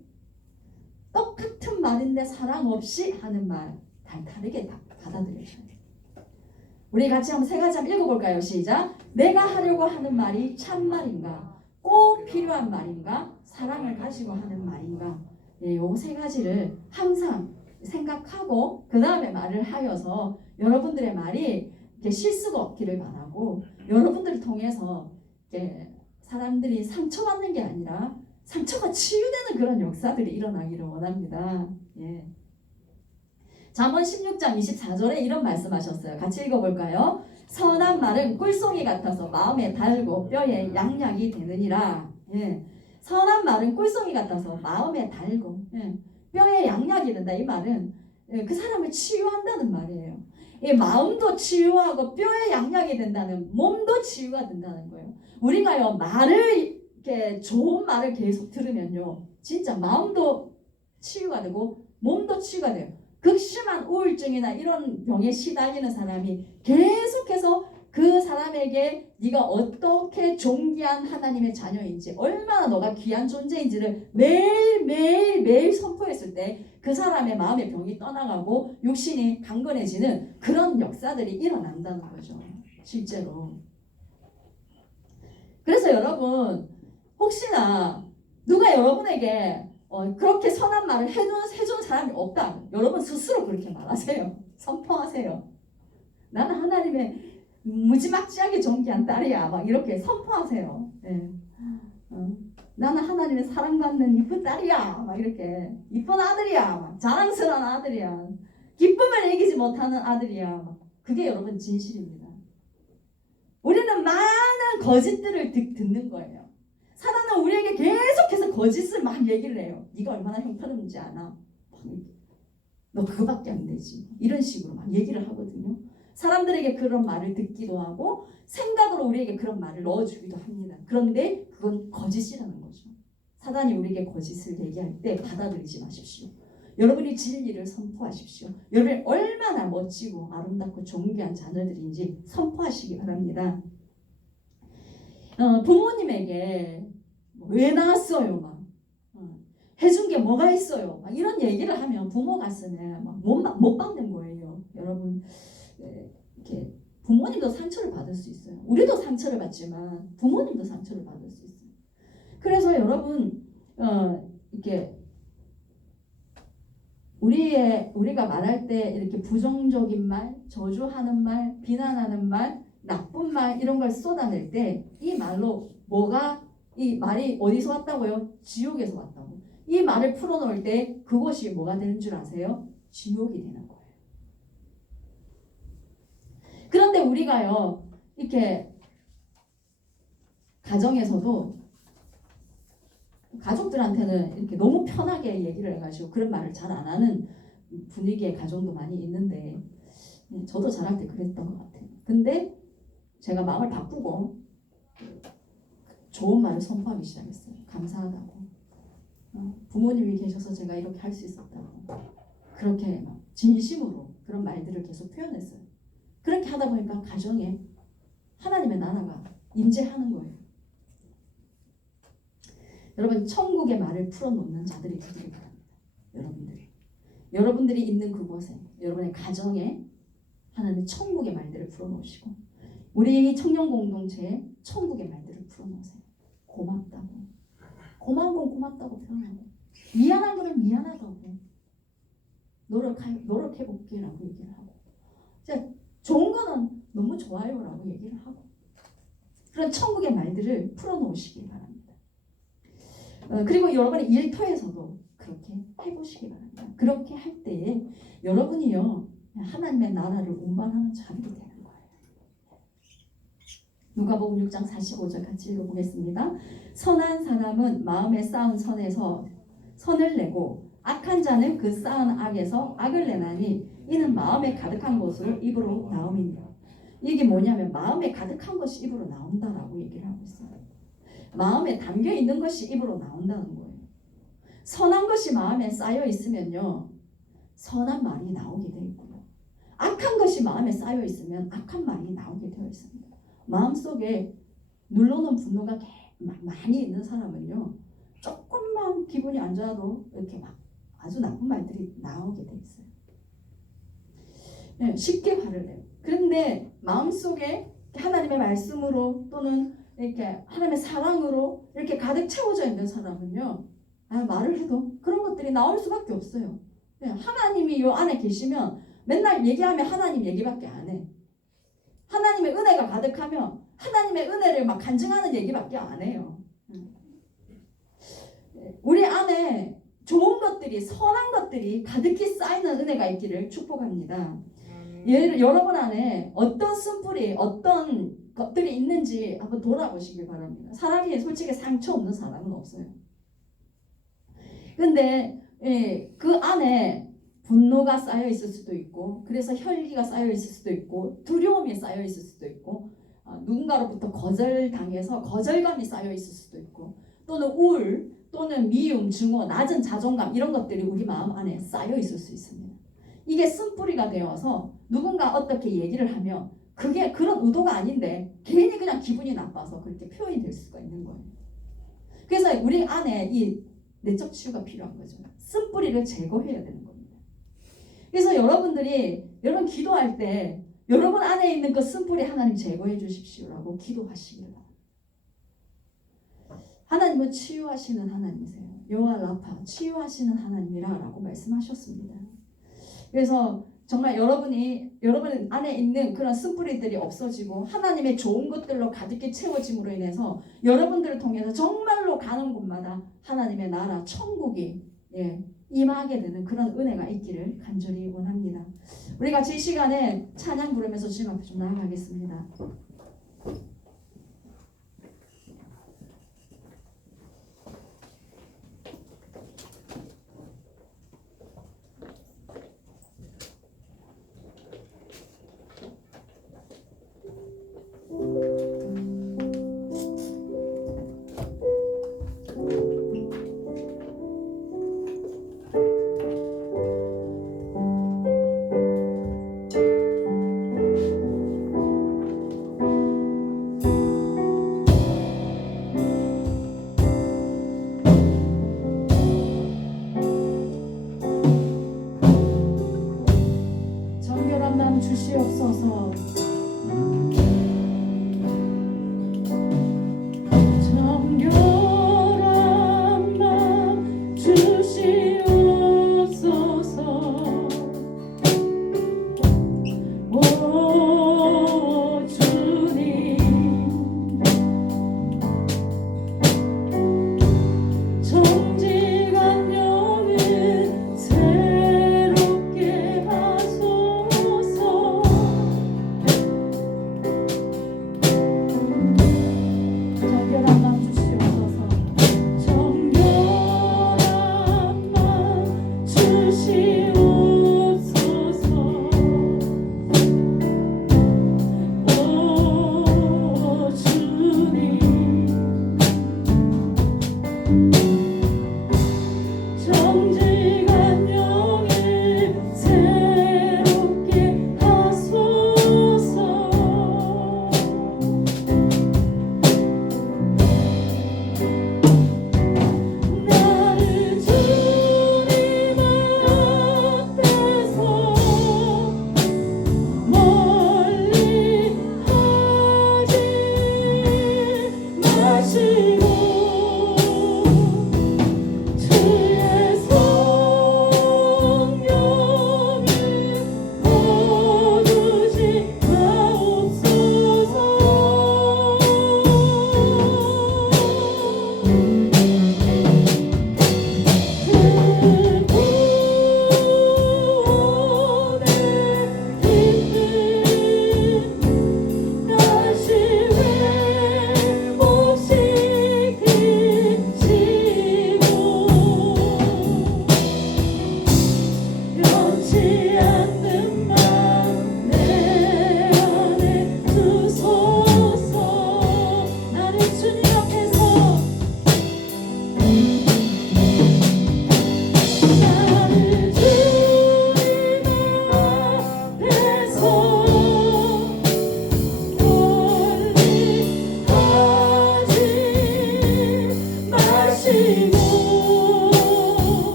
똑같은 말인데 사랑 없이 하는 말 다 다르게 받아들여져요. 우리 같이 한번 세 가지 한번 읽어볼까요? 시작. 내가 하려고 하는 말이 참말인가? 꼭 필요한 말인가? 사랑을 가지고 하는 말인가? 요 세 가지를 항상 생각하고 그 다음에 말을 하여서 여러분들의 말이 실수가 없기를 바라고 여러분들을 통해서 사람들이 상처받는 게 아니라 상처가 치유되는 그런 역사들이 일어나기를 원합니다. 예. 잠언 16장 24절에 이런 말씀하셨어요. 같이 읽어볼까요? 선한 말은 꿀송이 같아서 마음에 달고 뼈에 양약이 되느니라. 예. 선한 말은 꿀송이 같아서 마음에 달고 뼈에 양약이 된다. 이 말은 그 사람을 치유한다는 말이에요. 이 마음도 치유하고 뼈에 양약이 된다는, 몸도 치유가 된다는 거예요. 우리가요 말을 이렇게 좋은 말을 계속 들으면요 진짜 마음도 치유가 되고 몸도 치유가 돼요. 극심한 우울증이나 이런 병에 시달리는 사람이 계속해서 그 사람에게 네가 어떻게 존귀한 하나님의 자녀인지, 얼마나 너가 귀한 존재인지를 매일 선포했을 때 그 사람의 마음의 병이 떠나가고 육신이 강건해지는 그런 역사들이 일어난다는 거죠. 실제로. 그래서 여러분, 혹시나 누가 여러분에게 그렇게 선한 말을 해주는 사람이 없다, 여러분 스스로 그렇게 말하세요. 선포하세요. 나는 하나님의 무지막지하게 존귀한 딸이야. 막 이렇게 선포하세요. 네. 나는 하나님의 사랑받는 이쁜 딸이야. 막 이렇게 이쁜 아들이야. 막 자랑스러운 아들이야. 기쁨을 이기지 못하는 아들이야. 막 그게 여러분 진실입니다. 우리는 많은 거짓들을 듣는 거예요. 사단은 우리에게 계속해서 거짓을 막 얘기를 해요. 네가 얼마나 형편없는지 아나? 너 그거밖에 안 되지. 이런 식으로 막 얘기를 하거든요. 사람들에게 그런 말을 듣기도 하고 생각으로 우리에게 그런 말을 넣어주기도 합니다. 그런데 그건 거짓이라는 거죠. 사단이 우리에게 거짓을 얘기할 때 받아들이지 마십시오. 여러분이 진리를 선포하십시오. 여러분이 얼마나 멋지고 아름답고 존귀한 자녀들인지 선포하시기 바랍니다. 부모님에게 왜 낳았어요? 막 해준 게 뭐가 있어요? 막 이런 얘기를 하면 부모 가슴에 못 박는 거예요. 여러분, 이렇게 부모님도 상처를 받을 수 있어요. 우리도 상처를 받지만 부모님도 상처를 받을 수 있어요. 그래서 여러분, 이렇게 우리가 말할 때 이렇게 부정적인 말, 저주하는 말, 비난하는 말, 나쁜 말 이런 걸 쏟아낼 때 이 말로 이 말이 어디서 왔다고요? 지옥에서 왔다고. 이 말을 풀어놓을 때 그것이 뭐가 되는 줄 아세요? 지옥이 되는 거예요. 그런데 우리가요, 이렇게 가정에서도 가족들한테는 이렇게 너무 편하게 얘기를 해가지고 그런 말을 잘 안 하는 분위기의 가정도 많이 있는데, 저도 자랄 때 그랬던 것 같아요. 근데 제가 마음을 바꾸고 좋은 말을 선포하기 시작했어요. 감사하다고. 부모님이 계셔서 제가 이렇게 할 수 있었다고. 그렇게 막 진심으로 그런 말들을 계속 표현했어요. 그렇게 하다 보니까 가정에 하나님의 나라가 임재하는 거예요. 여러분, 천국의 말을 풀어놓는 자들이 되기를 바랍니다. 여러분들이 있는 그곳에, 여러분의 가정에 하나님의 천국의 말들을 풀어놓으시고, 우리 청년 공동체에 천국의 말들을 풀어놓으세요. 고맙다고, 고마운 건 고맙다고 표현하고, 미안한 거는 미안하다고, 노력해볼게라고 얘기를 하고, 좋은 거는 너무 좋아요라고 얘기를 하고, 그런 천국의 말들을 풀어놓으시기 바랍니다. 그리고 여러분의 일터에서도 그렇게 해보시기 바랍니다. 그렇게 할 때에 여러분이요, 하나님의 나라를 운반하는 자들이 되는 거예요. 누가복음 6장 45절 같이 읽어보겠습니다. 선한 사람은 마음에 쌓은 선에서 선을 내고 악한 자는 그 쌓은 악에서 악을 내나니 이는 마음에 가득한 것을 입으로 나옴이니라. 이게 뭐냐면 마음에 가득한 것이 입으로 나온다라고 얘기를 하고 있어요. 마음에 담겨 있는 것이 입으로 나온다는 거예요. 선한 것이 마음에 쌓여 있으면요, 선한 말이 나오게 되어 있고요. 악한 것이 마음에 쌓여 있으면 악한 말이 나오게 되어 있습니다. 마음속에 눌러놓은 분노가 많이 있는 사람은요, 조금만 기분이 안 좋아도 이렇게 막 아주 나쁜 말들이 나오게 돼 있어요. 네, 쉽게 화를 내요. 그런데 마음속에 하나님의 말씀으로 또는 이렇게 하나님의 사랑으로 이렇게 가득 채워져 있는 사람은요, 말을 해도 그런 것들이 나올 수밖에 없어요. 네, 하나님이 요 안에 계시면 맨날 얘기하면 하나님 얘기밖에 안 해. 하나님의 은혜가 가득하면 하나님의 은혜를 막 간증하는 얘기밖에 안 해요. 우리 안에 좋은 것들이, 선한 것들이 가득히 쌓이는 은혜가 있기를 축복합니다. 여러분 안에 어떤 쓴뿌리, 어떤 것들이 있는지 한번 돌아보시길 바랍니다. 사람이 솔직히 상처 없는 사람은 없어요. 근데 그 안에 분노가 쌓여 있을 수도 있고, 그래서 혈기가 쌓여 있을 수도 있고, 두려움이 쌓여 있을 수도 있고, 누군가로부터 거절당해서 거절감이 쌓여 있을 수도 있고, 또는 우울, 또는 미움, 증오, 낮은 자존감, 이런 것들이 우리 마음 안에 쌓여 있을 수 있습니다. 이게 쓴뿌리가 되어서 누군가 어떻게 얘기를 하면 그게 그런 의도가 아닌데 괜히 그냥 기분이 나빠서 그렇게 표현이 될 수가 있는 거예요. 그래서 우리 안에 이 내적 치유가 필요한 거죠. 쓴뿌리를 제거해야 되는 겁니다. 그래서 여러분들이 여러분 기도할 때 여러분 안에 있는 그 쓴뿌리 하나님 제거해 주십시오라고 기도하시기를 바랍니다. 하나님은 치유하시는 하나님이세요. 여호와 라파, 치유하시는 하나님이라고 말씀하셨습니다. 그래서 정말 여러분 안에 있는 그런 쓴뿌리들이 없어지고 하나님의 좋은 것들로 가득히 채워짐으로 인해서 여러분들을 통해서 정말로 가는 곳마다 하나님의 나라, 천국이 임하게 되는 그런 은혜가 있기를 간절히 원합니다. 우리 같이 이 시간에 찬양 부르면서 주님 앞에 좀 나아가겠습니다.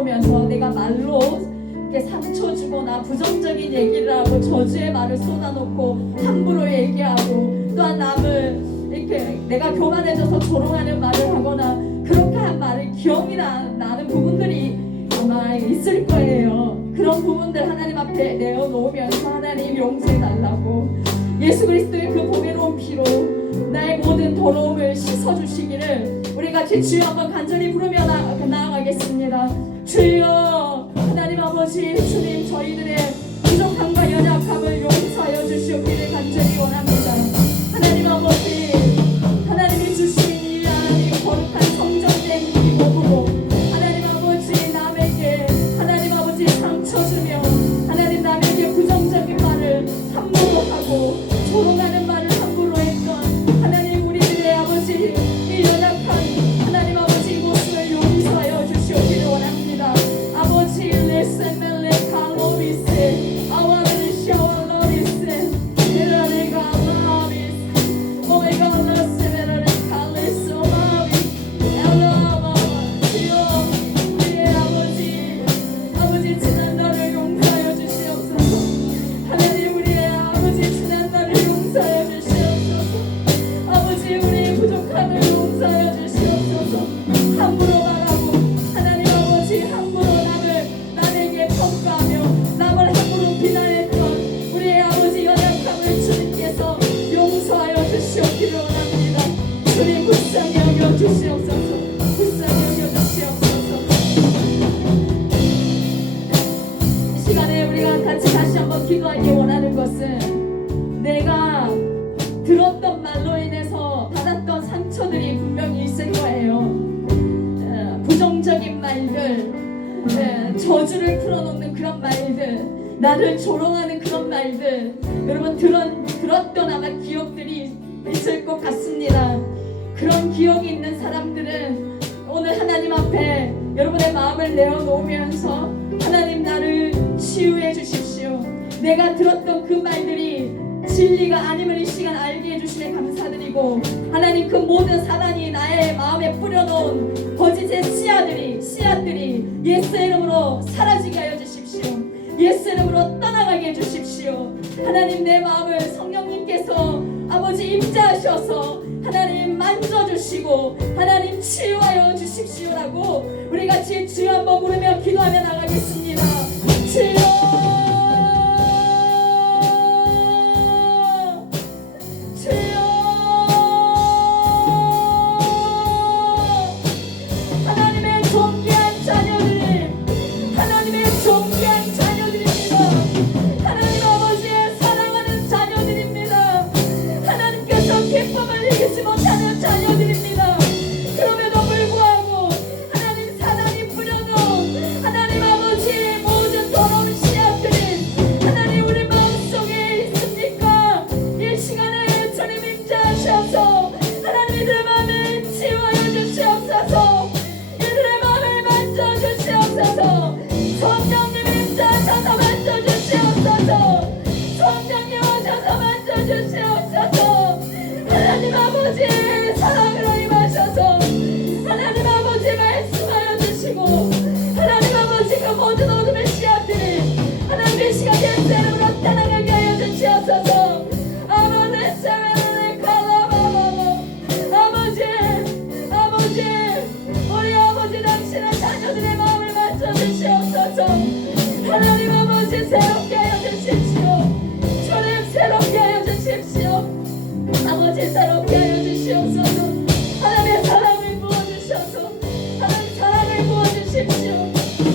나오면서 내가 말로 이렇게 상처 주거나 부정적인 얘기를 하고 저주의 말을 쏟아놓고 함부로 얘기하고 또한 남을 이렇게 내가 교만해져서 조롱하는 말을 하거나 그렇게 한 말을 기억이 나는 부분들이 아마 있을 거예요. 그런 부분들 하나님 앞에 내어놓으면서 하나님 용서해달라고 예수 그리스도의 그 보배로운 피로 나의 모든 더러움을 씻어주시기를 우리 같이 주여 한번 간절히 부르며 나아가겠습니다. 주여 하나님 아버지 주님 저희들의 부족함과 연약함을 용서하여 주시옵기를 간절히 원합니다. 하나님 아버지 하나님이 주신 이 하나님 거룩한 성전된 이 몸으로 하나님 아버지 남에게 하나님 아버지 상처 주며 하나님 남에게 부정적인 말을 함부로 하고 조롱하는 말을 함부로 했던 하나님 우리들의 아버지 이 연약한 하나님 아버지 이 모습을 용서하여 주시옵기를 원합니다. 아버지 레센멜레 칼로비세 아와르시 아와로리세 에라레가 아마비스 오메가 나세메라레 칼레스 오마비 엘라마 주여 우리의 아버지 지난 날을 용서하여 주시옵소서. 하나님 우리의 아버지 지난 날을 용서하여 주시옵소서. 아버지 우리의 부족함을 용서하여 주시옵소서. 함부로 말하고 하나님 아버지 함부로 남에게 평가하며 남을 함부로 비난했던 우리의 아버지 연약함을 주님께서 용서하여 주시옵기를 원합니다. 주님 불쌍히 여겨 주시옵소서. 불쌍히 여겨 주시옵소서. 이 시간에 우리가 같이 다시 한번 기도하기 원하는 것은 내가 들었던 말로 인해서 받았던 상처들이 분명히 있을 거예요. 부정적인 말들, 저주를 풀어놓는 그런 말들, 나를 조롱하는 그런 말들, 여러분 들었던 아마 기억들이 있을 것 같습니다. 그런 기억이 있는 사람들은 오늘 하나님 앞에 여러분의 마음을 내어놓으면서 하나님 나를 치유해 주십시오. 내가 들었던 그 말들이 진리가 아님을 이 시간 알게 해주심에 감사드리고 하나님 그 모든 사단이 나의 마음에 뿌려놓은 거짓의 씨앗들이 예수의 이름으로 사라지게 하여 주십시오. 예수 이름으로 떠나가게 해주십시오. 하나님 내 마음을 성령님께서 아버지 임재하셔서 하나님 만져주시고 하나님 치유하여 주십시오라고 우리 같이 주여 한번 부르며 기도하며 나가겠습니다. 주여 하나님 아버지 사랑으로 임하셔서 하나님 아버지 말씀하여 주시고 하나님 아버지 그 모든 어둠의 씨앗들이 하나님의 시간 예수님으로 떠나가게 하여 주시옵소서. 아버지 세메르네 칼라바바바 아버지 우리 아버지 당신의 자녀들의 마음을 맞춰 주시옵소서. 하나님 아버지 새롭게 하여 주십시오. 주님 새롭게 하여 주십시오. 아버지 새롭게 하여 주시옵소서. 하나님의 사랑을 부어주셔서 하나님 사랑을 부어주십시오.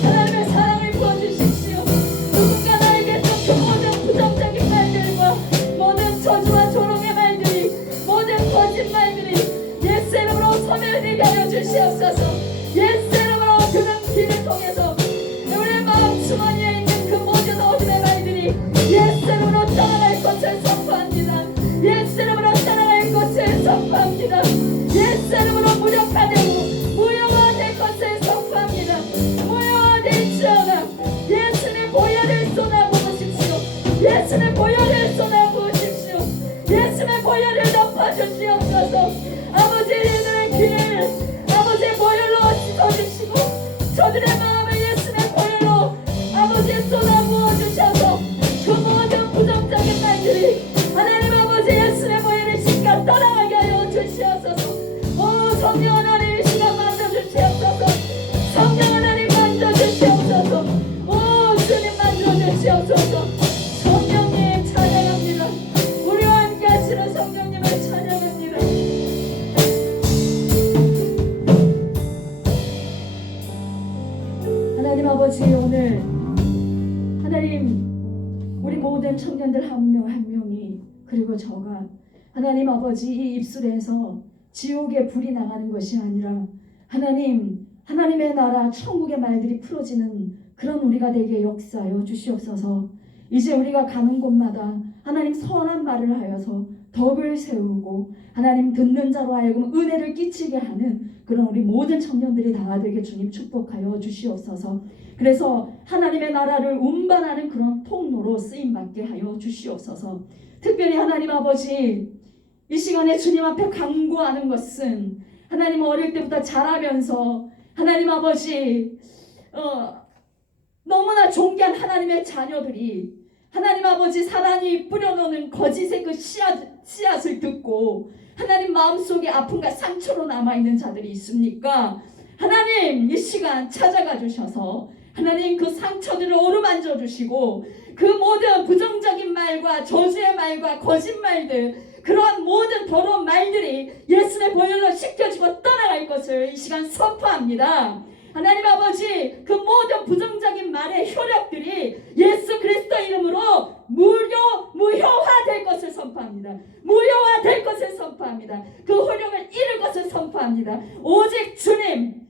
하나님의 사랑을 부어주십시오. 누군가 나에게 그 모든 부정적인 말들과 모든 저주와 조롱의 말들이 모든 거짓말들이 예수 이름으로 소멸되게 하여 주시옵소서. 예수 이름으로 그는 길을 통해서 우리의 마음 주머니에 있는 그 모든 어둠의 말들이 예수 이름으로 떠나갈 것을 선포합니다. 예수 이름으로 떠나갈 것을 선포합니다. 모든 청년들 한 명 한 명이 그리고 저가 하나님 아버지 이 입술에서 지옥의 불이 나가는 것이 아니라 하나님의 나라 천국의 말들이 풀어지는 그런 우리가 되게 역사하여 주시옵소서. 이제 우리가 가는 곳마다 하나님 선한 말을 하여서 덕을 세우고 하나님 듣는 자로 하여금 은혜를 끼치게 하는 그런 우리 모든 청년들이 다 되게 주님 축복하여 주시옵소서. 그래서 하나님의 나라를 운반하는 그런 통로로 쓰임받게 하여 주시옵소서. 특별히 하나님 아버지 이 시간에 주님 앞에 간구하는 것은 하나님 어릴 때부터 자라면서 하나님 아버지 너무나 존귀한 하나님의 자녀들이 하나님 아버지 사단이 뿌려놓는 거짓의 그 씨앗을 듣고 하나님 마음속에 아픔과 상처로 남아있는 자들이 있습니까? 하나님 이 시간 찾아가 주셔서 하나님 그 상처들을 어루만져 주시고 그 모든 부정적인 말과 저주의 말과 거짓말들 그러한 모든 더러운 말들이 예수의 보혈로 씻겨지고 떠나갈 것을 이 시간 선포합니다. 하나님 아버지 그 모든 부정적인 말의 효력들이 예수 그리스도 이름으로 무효화될 것을 선포합니다. 무효화될 것을 선포합니다. 그 효력을 잃을 것을 선포합니다. 오직 주님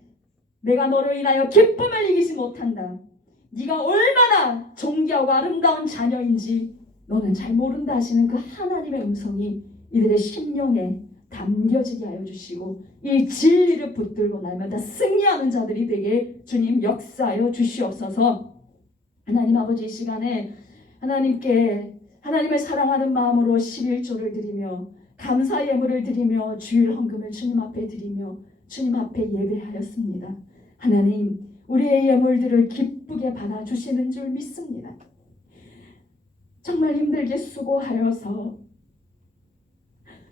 내가 너로 인하여 기쁨을 이기지 못한다. 네가 얼마나 존귀하고 아름다운 자녀인지 너는 잘 모른다 하시는 그 하나님의 음성이 이들의 심령에 담겨지게 하여 주시고 이 진리를 붙들고 날마다 승리하는 자들이 되게 주님 역사하여 주시옵소서. 하나님 아버지 이 시간에 하나님께 하나님을 사랑하는 마음으로 11조를 드리며 감사 예물을 드리며 주일 헌금을 주님 앞에 드리며 주님 앞에 예배하였습니다. 하나님 우리의 예물들을 기쁘게 받아주시는 줄 믿습니다. 정말 힘들게 수고하여서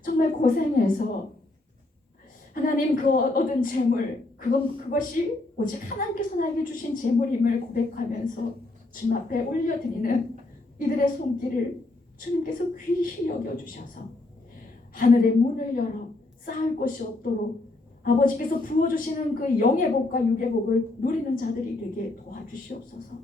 정말 고생해서 하나님 그 얻은 재물 그것이 오직 하나님께서 나에게 주신 재물임을 고백하면서 주님 앞에 올려드리는 이들의 손길을 주님께서 귀히 여겨주셔서 하늘의 문을 열어 쌓을 곳이 없도록 아버지께서 부어주시는 그 영의 복과 육의 복을 누리는 자들이 되게 도와주시옵소서.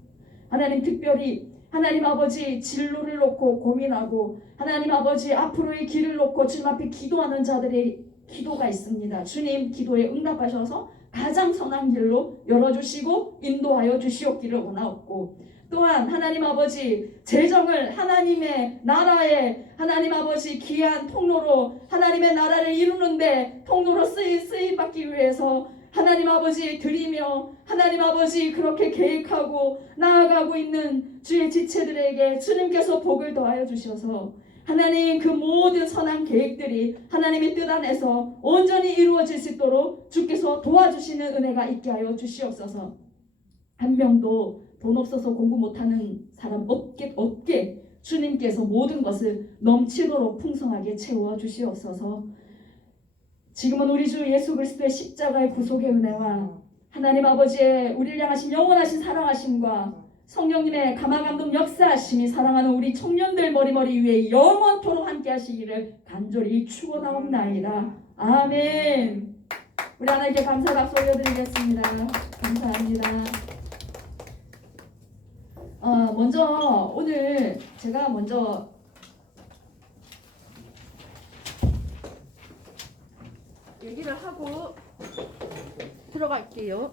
하나님 특별히 하나님 아버지 진로를 놓고 고민하고 하나님 아버지 앞으로의 길을 놓고 주님 앞에 기도하는 자들의 기도가 있습니다. 주님 기도에 응답하셔서 가장 선한 길로 열어주시고 인도하여 주시옵기를 원하옵고 또한 하나님 아버지 재정을 하나님의 나라에 하나님 아버지 귀한 통로로 하나님의 나라를 이루는데 통로로 쓰임받기 위해서 하나님 아버지 드리며 하나님 아버지 그렇게 계획하고 나아가고 있는 주의 지체들에게 주님께서 복을 더하여 주셔서 하나님 그 모든 선한 계획들이 하나님의 뜻 안에서 온전히 이루어질 수 있도록 주께서 도와주시는 은혜가 있게 하여 주시옵소서. 한 명도 돈 없어서 공부 못하는 사람 없게 주님께서 모든 것을 넘치도록 풍성하게 채워 주시옵소서. 지금은 우리 주 예수 그리스도의 십자가의 구속의 은혜와 하나님 아버지의 우리를 향하신 영원하신 사랑하심과 성령님의 감화감동 역사하심이 사랑하는 우리 청년들 머리머리 위에 영원토록 함께 하시기를 간절히 축원하옵나이다. 아멘. 우리 하나님께 감사 박수 올려드리겠습니다. 감사합니다. 먼저 오늘 제가 얘기를 하고 들어갈게요.